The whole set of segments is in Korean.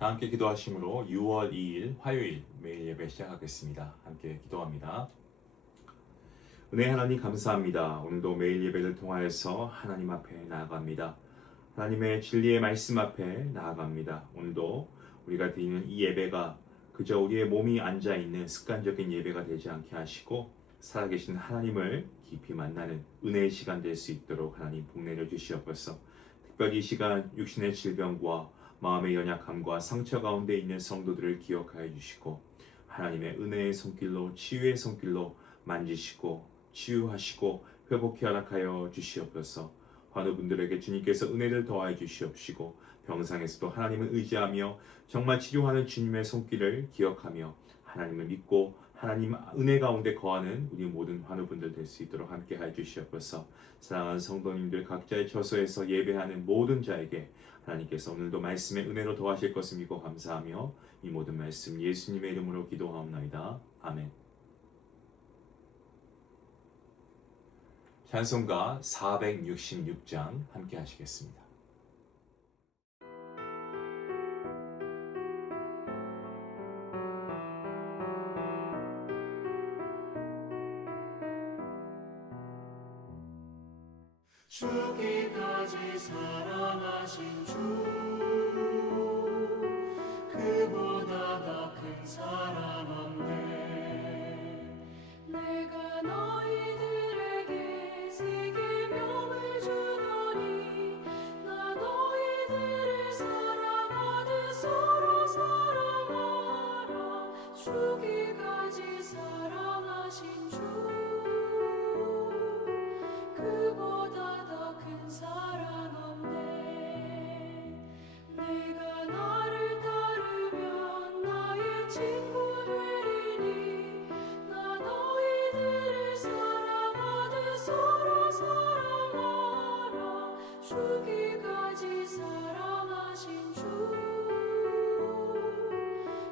다 함께 기도하심으로 6월 2일 화요일 매일 예배 시작하겠습니다. 함께 기도합니다. 은혜 하나님 감사합니다. 오늘도 매일 예배를 통하여서 하나님 앞에 나아갑니다. 하나님의 진리의 말씀 앞에 나아갑니다. 오늘도 우리가 드리는 이 예배가 그저 우리의 몸이 앉아있는 습관적인 예배가 되지 않게 하시고 살아계신 하나님을 깊이 만나는 은혜의 시간 될 수 있도록 하나님 복내려 주시옵소서. 특별히 이 시간 육신의 질병과 마음의 연약함과 상처 가운데 있는 성도들을 기억하여 주시고 하나님의 은혜의 손길로 치유의 손길로 만지시고 치유하시고 회복해 허락하여 주시옵소서. 환우분들에게 주님께서 은혜를 더하여 주시옵시고 병상에서도 하나님을 의지하며 정말 치료하는 주님의 손길을 기억하며 하나님을 믿고 하나님 은혜 가운데 거하는 우리 모든 환우분들 될 수 있도록 함께 하여 주시옵소서. 사랑하는 성도님들 각자의 처소에서 예배하는 모든 자에게 하나님께서 오늘도 말씀의 은혜로 더하실 것을 믿고 감사하며 이 모든 말씀 예수님의 이름으로 기도하옵나이다. 아멘. 찬송가 466장 함께 하시겠습니다. 죽기까지 사랑하신 주 그보다 더 큰 사랑 없네. 내가 너희들에게 새 계명을 주노니 나 너희들을 사랑하듯 서로 사랑하라. 죽기까지 사랑하신 주 그보다 더 큰 사랑 없네. 내가 나를 따르면 나의 친구 되리니 나 너희들을 사랑하듯 서로 사랑하라. 죽기까지 사랑하신 주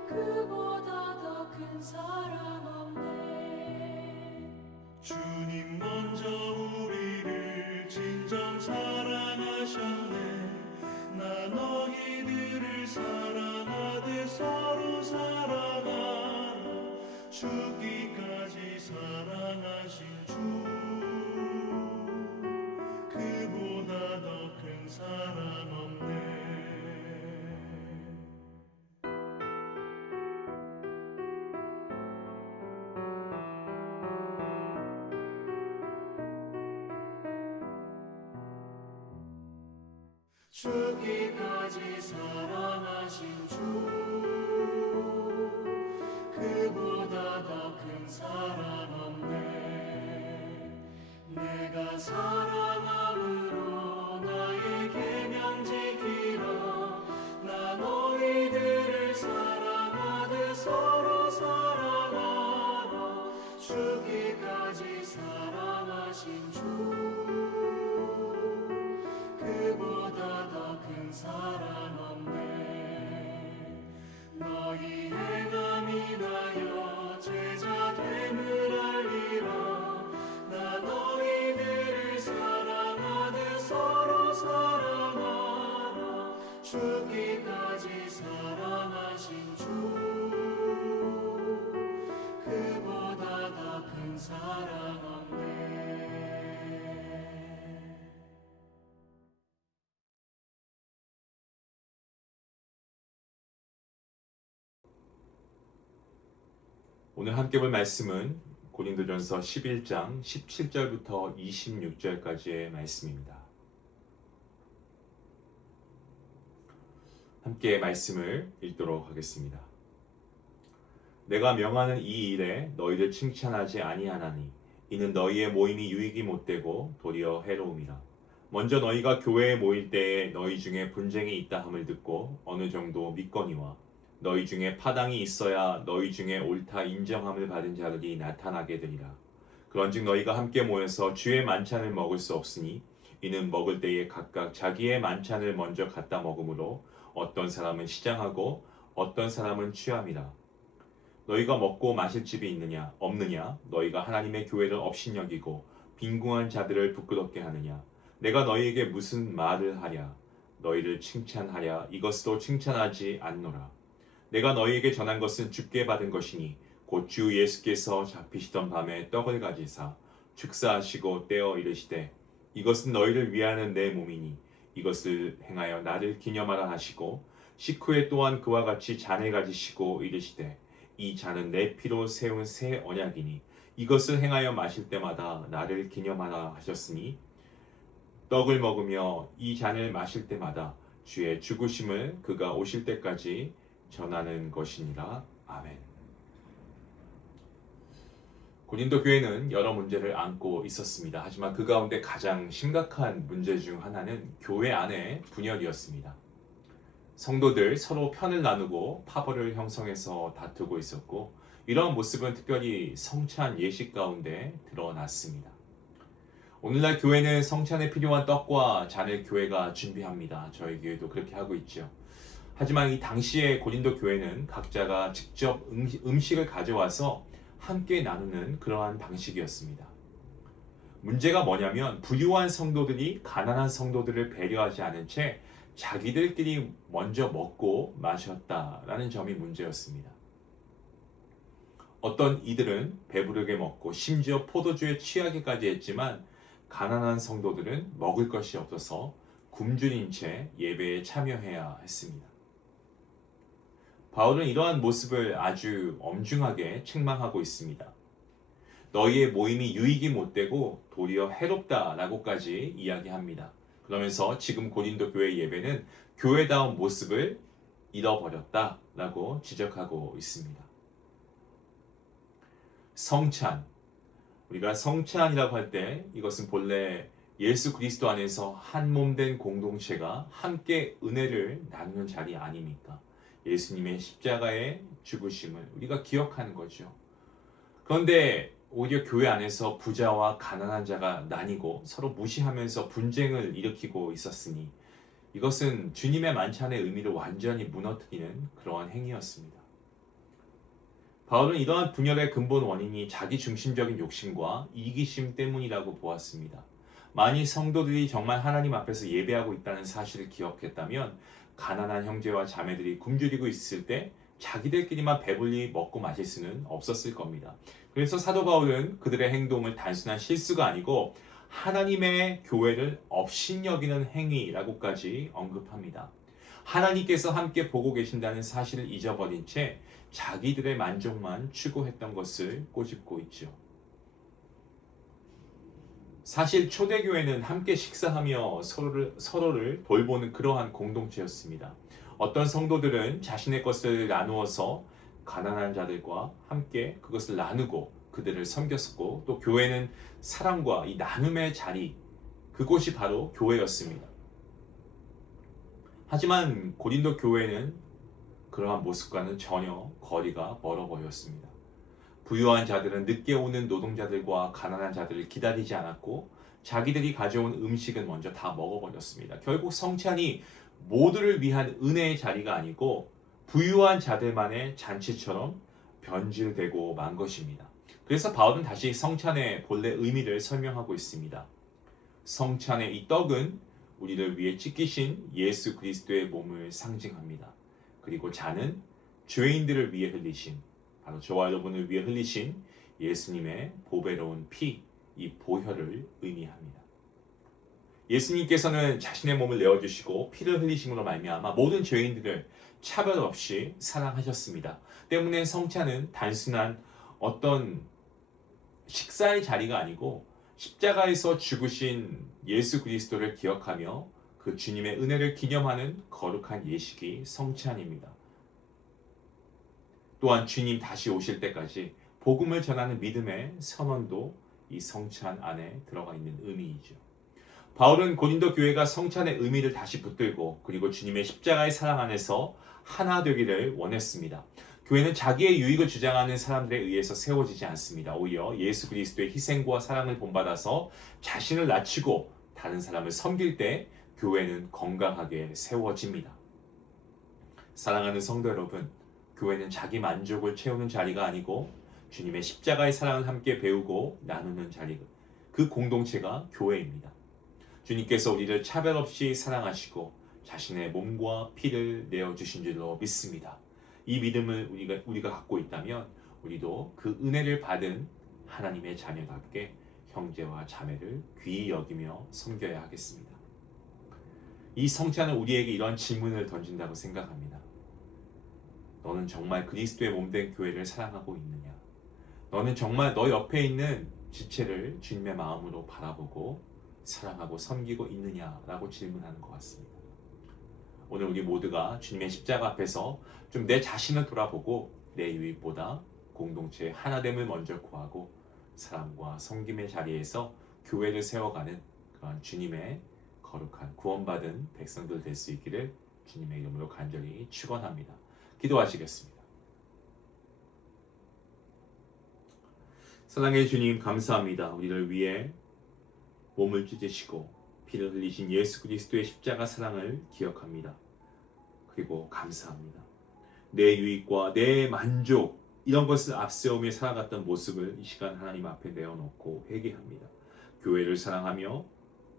그보다 더 큰 사랑 없네. 주님 먼저 우리를 진정 사랑하셨네. 나 너희들을 사랑하듯 서로 사랑하라. 죽기까지 사랑하신 주 그보다 더 큰 사랑 없네. 죽기까지 사랑하신 주 그보다 더 큰 사랑 없네. 내가 사랑함으로 나의 계명 지키라. 나 너희들을 사랑하듯 서로 사랑하라. 죽기까지 사랑하신 주 그보다 더 큰 사랑 없네. 너희 행함 인하여 제자 됨을 알리라. 나 너희들을 사랑하듯 서로 사랑하라. 죽기까지 사랑하신 주 그보다 더 큰 사랑 없네. 오늘 함께 볼 말씀은 고린도전서 11장 17절부터 26절까지의 말씀입니다. 함께 말씀을 읽도록 하겠습니다. 내가 명하는 이 일에 너희를 칭찬하지 아니하나니 이는 너희의 모임이 유익이 못되고 도리어 해로움이라. 먼저 너희가 교회에 모일 때에 너희 중에 분쟁이 있다 함을 듣고 어느 정도 믿거니와 너희 중에 파당이 있어야 너희 중에 옳다 인정함을 받은 자들이 나타나게 되리라. 그런즉 너희가 함께 모여서 주의 만찬을 먹을 수 없으니 이는 먹을 때에 각각 자기의 만찬을 먼저 갖다 먹으므로 어떤 사람은 시장하고 어떤 사람은 취함이라. 너희가 먹고 마실 집이 있느냐 없느냐 너희가 하나님의 교회를 업신여기고 빈궁한 자들을 부끄럽게 하느냐. 내가 너희에게 무슨 말을 하랴. 너희를 칭찬하랴 이것으로 칭찬하지 않노라. 내가 너희에게 전한 것은 주께 받은 것이니 곧 주 예수께서 잡히시던 밤에 떡을 가지사 축사하시고 떼어 이르시되 이것은 너희를 위하는 내 몸이니 이것을 행하여 나를 기념하라 하시고 식후에 또한 그와 같이 잔을 가지시고 이르시되 이 잔은 내 피로 세운 새 언약이니 이것을 행하여 마실 때마다 나를 기념하라 하셨으니 떡을 먹으며 이 잔을 마실 때마다 주의 죽으심을 그가 오실 때까지 전하는 것이니라. 아멘. 고린도 교회는 여러 문제를 안고 있었습니다. 하지만 그 가운데 가장 심각한 문제 중 하나는 교회 안의 분열이었습니다. 성도들 서로 편을 나누고 파벌을 형성해서 다투고 있었고 이러한 모습은 특별히 성찬 예식 가운데 드러났습니다. 오늘날 교회는 성찬에 필요한 떡과 잔을 교회가 준비합니다. 저희 교회도 그렇게 하고 있죠. 하지만 이 당시의 고린도 교회는 각자가 직접 음식을 가져와서 함께 나누는 그러한 방식이었습니다. 문제가 뭐냐면 부유한 성도들이 가난한 성도들을 배려하지 않은 채 자기들끼리 먼저 먹고 마셨다라는 점이 문제였습니다. 어떤 이들은 배부르게 먹고 심지어 포도주에 취하기까지 했지만 가난한 성도들은 먹을 것이 없어서 굶주린 채 예배에 참여해야 했습니다. 바울은 이러한 모습을 아주 엄중하게 책망하고 있습니다. 너희의 모임이 유익이 못되고 도리어 해롭다라고까지 이야기합니다. 그러면서 지금 고린도 교회 예배는 교회다운 모습을 잃어버렸다라고 지적하고 있습니다. 성찬, 우리가 성찬이라고 할 때 이것은 본래 예수 그리스도 안에서 한 몸 된 공동체가 함께 은혜를 나누는 자리 아닙니까? 예수님의 십자가의 죽으심을 우리가 기억하는 거죠. 그런데 오히려 교회 안에서 부자와 가난한 자가 나뉘고 서로 무시하면서 분쟁을 일으키고 있었으니 이것은 주님의 만찬의 의미를 완전히 무너뜨리는 그러한 행위였습니다. 바울은 이러한 분열의 근본 원인이 자기 중심적인 욕심과 이기심 때문이라고 보았습니다. 만일 성도들이 정말 하나님 앞에서 예배하고 있다는 사실을 기억했다면 가난한 형제와 자매들이 굶주리고 있을 때 자기들끼리만 배불리 먹고 마실 수는 없었을 겁니다. 그래서 사도 바울은 그들의 행동을 단순한 실수가 아니고 하나님의 교회를 업신여기는 행위라고까지 언급합니다. 하나님께서 함께 보고 계신다는 사실을 잊어버린 채 자기들의 만족만 추구했던 것을 꼬집고 있죠. 사실 초대교회는 함께 식사하며 서로를 돌보는 그러한 공동체였습니다. 어떤 성도들은 자신의 것을 나누어서 가난한 자들과 함께 그것을 나누고 그들을 섬겼었고 또 교회는 사랑과 이 나눔의 자리, 그곳이 바로 교회였습니다. 하지만 고린도 교회는 그러한 모습과는 전혀 거리가 멀어 보였습니다. 부유한 자들은 늦게 오는 노동자들과 가난한 자들을 기다리지 않았고 자기들이 가져온 음식은 먼저 다 먹어버렸습니다. 결국 성찬이 모두를 위한 은혜의 자리가 아니고 부유한 자들만의 잔치처럼 변질되고 만 것입니다. 그래서 바울은 다시 성찬의 본래 의미를 설명하고 있습니다. 성찬의 이 떡은 우리를 위해 찢기신 예수 그리스도의 몸을 상징합니다. 그리고 잔은 죄인들을 위해 흘리신, 바로 저와 여러분을 위해 흘리신 예수님의 보배로운 피, 이 보혈을 의미합니다. 예수님께서는 자신의 몸을 내어주시고 피를 흘리심으로 말미암아 모든 죄인들을 차별 없이 사랑하셨습니다. 때문에 성찬은 단순한 어떤 식사의 자리가 아니고 십자가에서 죽으신 예수 그리스도를 기억하며 그 주님의 은혜를 기념하는 거룩한 예식이 성찬입니다. 또한 주님 다시 오실 때까지 복음을 전하는 믿음의 선언도 이 성찬 안에 들어가 있는 의미이죠. 바울은 고린도 교회가 성찬의 의미를 다시 붙들고 그리고 주님의 십자가의 사랑 안에서 하나 되기를 원했습니다. 교회는 자기의 유익을 주장하는 사람들에 의해서 세워지지 않습니다. 오히려 예수 그리스도의 희생과 사랑을 본받아서 자신을 낮추고 다른 사람을 섬길 때 교회는 건강하게 세워집니다. 사랑하는 성도 여러분, 교회는 자기 만족을 채우는 자리가 아니고 주님의 십자가의 사랑을 함께 배우고 나누는 자리, 그 공동체가 교회입니다. 주님께서 우리를 차별 없이 사랑하시고 자신의 몸과 피를 내어 주신 줄로 믿습니다. 이 믿음을 우리가 갖고 있다면 우리도 그 은혜를 받은 하나님의 자녀답게 형제와 자매를 귀히 여기며 섬겨야 하겠습니다. 이 성찬은 우리에게 이런 질문을 던진다고 생각합니다. 너는 정말 그리스도의 몸된 교회를 사랑하고 있느냐? 너는 정말 너 옆에 있는 지체를 주님의 마음으로 바라보고 사랑하고 섬기고 있느냐라고 질문하는 것 같습니다. 오늘 우리 모두가 주님의 십자가 앞에서 좀 내 자신을 돌아보고 내 유익보다 공동체의 하나됨을 먼저 구하고 사랑과 섬김의 자리에서 교회를 세워가는 그런 주님의 거룩한 구원받은 백성들 될 수 있기를 주님의 이름으로 간절히 축원합니다. 기도하시겠습니다. 사랑의 주님 감사합니다. 우리를 위해 몸을 찢으시고 피를 흘리신 예수 그리스도의 십자가 사랑을 기억합니다. 그리고 감사합니다. 내 유익과 내 만족 이런 것을 앞세우며 살아갔던 모습을 이 시간 하나님 앞에 내어놓고 회개합니다. 교회를 사랑하며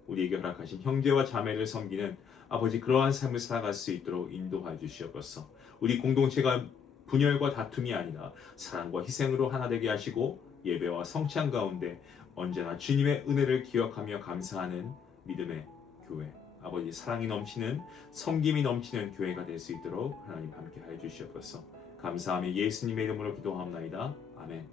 우리에게 허락하신 형제와 자매를 섬기는 아버지 그러한 삶을 살아갈 수 있도록 인도하여 주시옵소서. 우리 공동체가 분열과 다툼이 아니라 사랑과 희생으로 하나 되게 하시고 예배와 성찬 가운데 언제나 주님의 은혜를 기억하며 감사하는 믿음의 교회, 아버지 사랑이 넘치는 섬김이 넘치는 교회가 될 수 있도록 하나님 함께 하여 주시옵소서. 감사하며 예수님의 이름으로 기도하옵나이다. 아멘.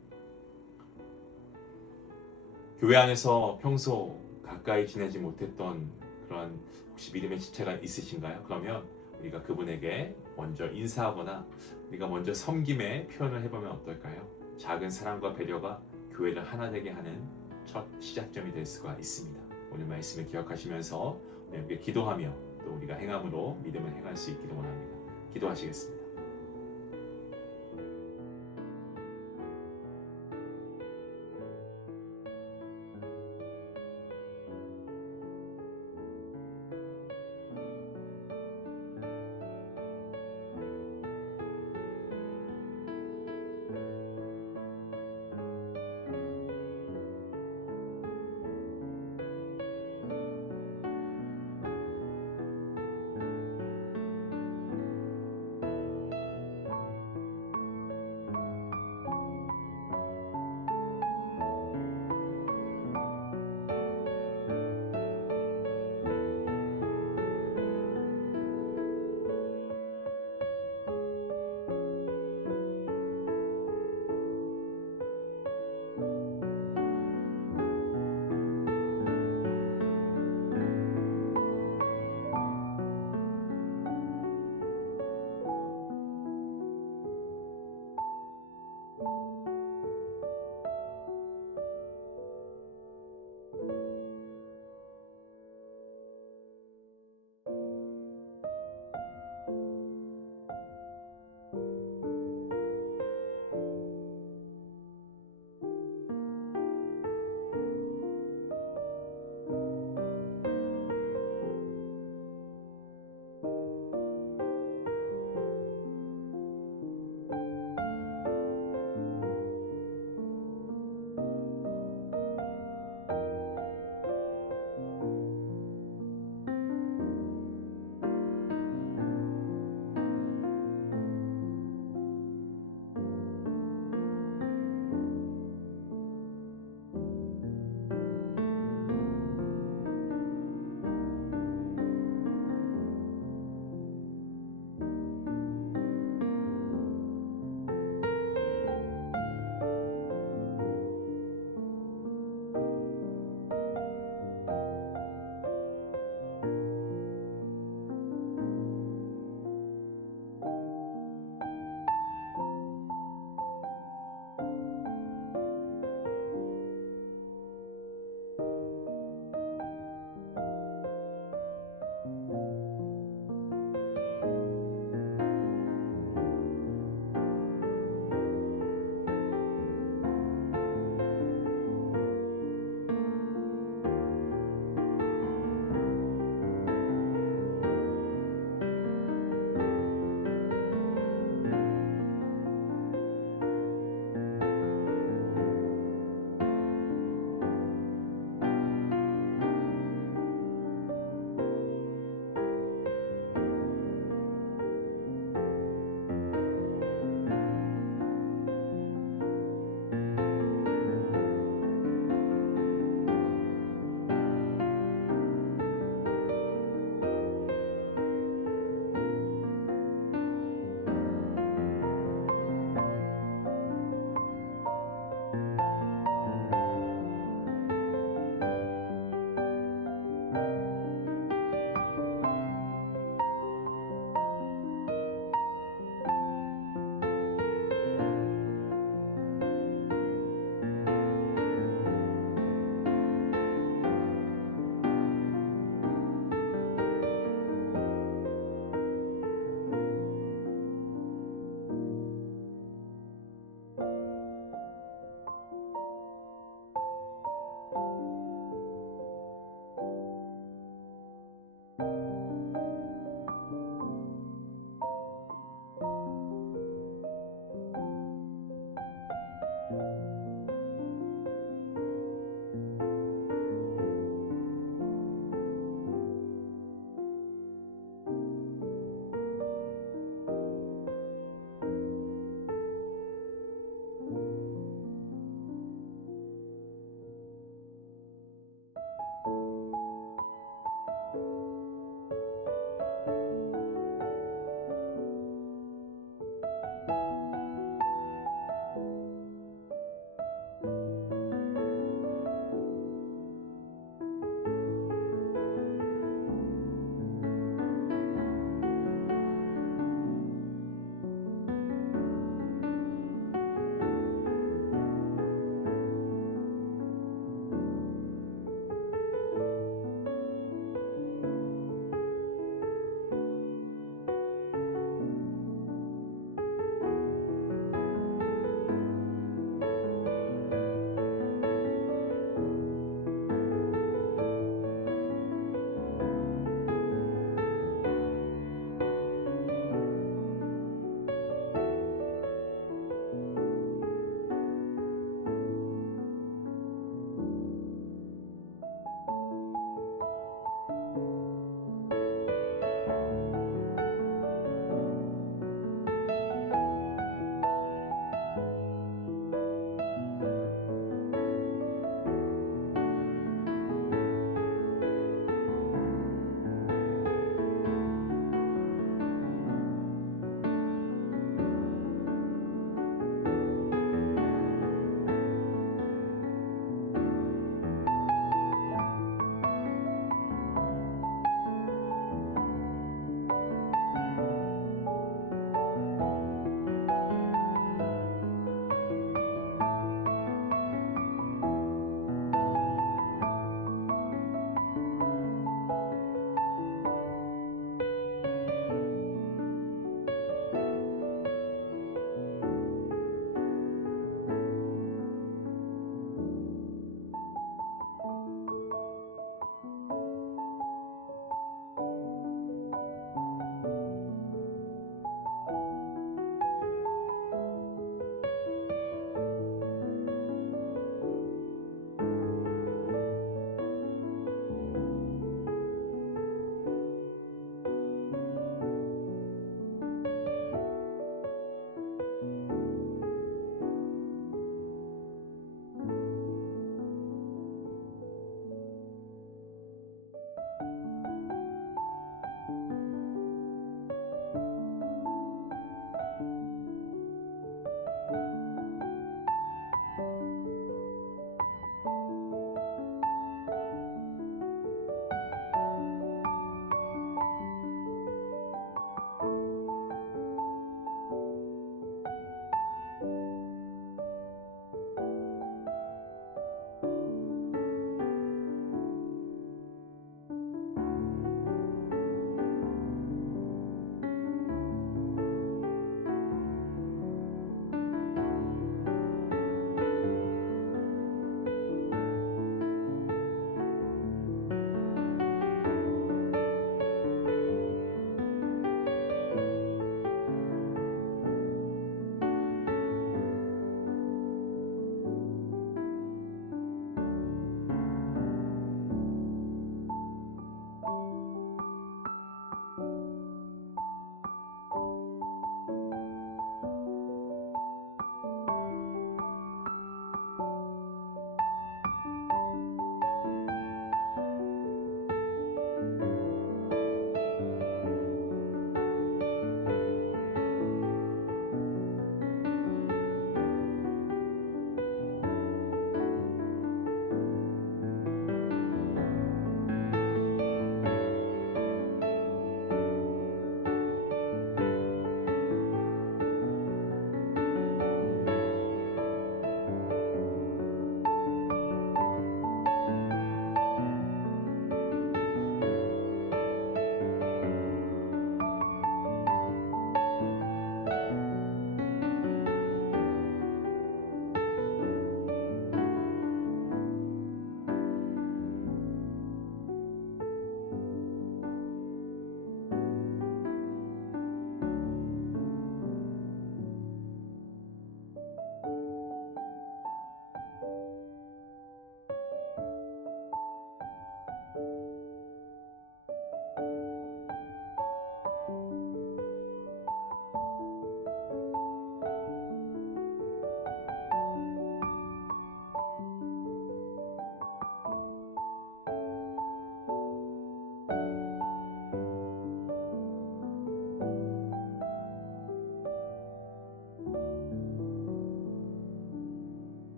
교회 안에서 평소 가까이 지내지 못했던 그런 혹시 믿음의 지체가 있으신가요? 그러면 우리가 그분에게 먼저 인사하거나 우리가 먼저 섬김의 표현을 해보면 어떨까요? 작은 사랑과 배려가 교회를 하나 되게 하는 첫 시작점이 될 수가 있습니다. 오늘 말씀을 기억하시면서 우리 함께 기도하며 또 우리가 행함으로 믿음을 행할 수 있기를 원합니다. 기도하시겠습니다.